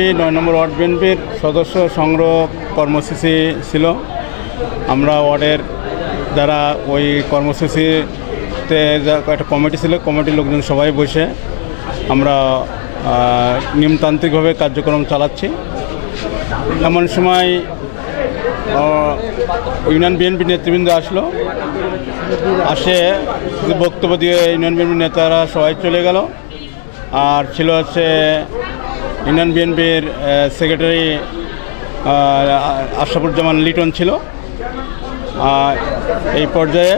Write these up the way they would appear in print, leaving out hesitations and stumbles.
9 নম্বর word বিএনপির সদস্য সংগ্রহ কর্মসূচি ছিল। আমরা ওয়ার্ডের দ্বারা ওই কর্মসূচিতে একটা কমিটি ছিল, কমিটির লোকজন সবাই বসে আমরা নিয়মতান্ত্রিকভাবে কার্যক্রম চালাচ্ছি। এমন সময় ইউনিয়ন বিএনপি নেতৃবৃন্দ আসলো, বক্তব্য দিয়ে ইউনিয়ন বিএনপি নেতারা সবাই চলে গেল। আর ছিল হচ্ছে ইউনিয়ন বিএনপির সেক্রেটারি আশরাফুজ্জামান লিটন ছিল। এই পর্যায়ে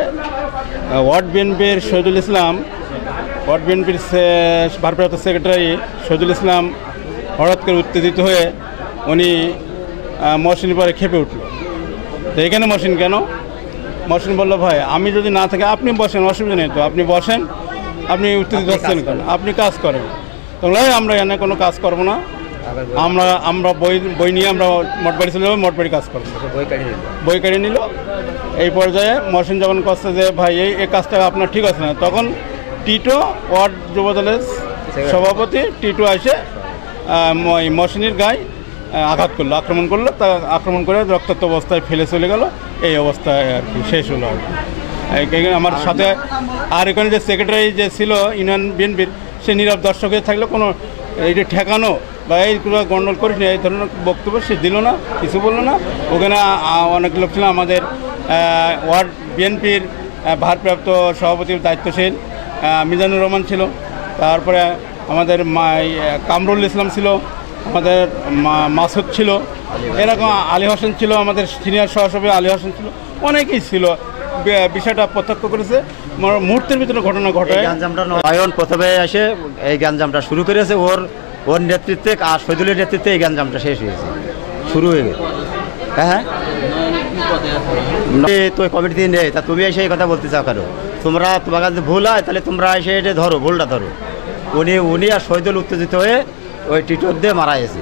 ওয়ার্ড বিএনপির শহীদুল ইসলাম, ওয়ার্ড বিএনপির ভারপ্রাপ্ত সেক্রেটারি শহীদুল ইসলাম হঠাৎ করে উত্তেজিত হয়ে উনি মহসিনের পরে খেপে উঠল। তো এখানে মহসিন কেন? মহসিন বলল, ভাই আমি যদি না থাকি আপনি বসেন, অসুবিধা নেই, তো আপনি বসেন, আপনি উত্তেজিত হচ্ছেন কেন, আপনি কাজ করেন। তোমরা আমরা এখানে কোনো কাজ করবো না, আমরা বই নিয়ে আমরা মঠবাড়ি চলে যাবো, মঠবাড়ি কাজ করবো। বই কাটিয়ে নিল। এই পর্যায়ে মহসিন যখন করছে যে ভাই এই কাজটা আপনার ঠিক আছে না, তখন টিটো ওয়ার্ড যুবদলের সভাপতি টিটো এসে মহসিনের গায়ে আঘাত করলো, আক্রমণ করলো। তা আক্রমণ করে রক্তাক্ত অবস্থায় ফেলে চলে গেল। এই অবস্থায় আর কি শেষ হলো আর কি। আমার সাথে আর এখানে যে সেক্রেটারি যে ছিল ইউনিয়ন বিএনপির, সে নীরব দর্শক হয়ে থাকলো, কোনো এইটা ঠেকানো বা এই গণ্ডগোল করিস না এই ধরনের বক্তব্য সে দিল না, কিছু বললো না। ওখানে অনেক লোক ছিল, আমাদের ওয়ার্ড বিএনপির ভারপ্রাপ্ত সভাপতির দায়িত্বশীল মিজানুর রহমান ছিল, তারপরে আমাদের কামরুল ইসলাম ছিল, আমাদের মাসুদ ছিল, এরকম আলী হোসেন ছিল, আমাদের সিনিয়র সহসভাপতি আলী হোসেন ছিল, অনেকেই ছিল। বিষয়টা প্রত্যক্ষ করেছে, মুহূর্তের ভিতরে ঘটনা ঘটায়। নয়ন প্রথমে এসে এই গ্যাঞ্জামটা শুরু করেছে, ওর নেতৃত্বে আর শহীদুলের নেতৃত্বে এই গ্যাঞ্জামটা শেষ হয়েছে, শুরু হয়ে গেছে। হ্যাঁ তো কমিটি নেই, তা তুমি এসে এই কথা বলতে চাও কেন? তোমার কাছে ভুল হয় তাহলে তোমরা এসে এটা ধরো, ভুলটা ধরো। উনি আর শহীদুল উত্তেজিত হয়ে ওই টিটোর দিয়ে মারা গেছে।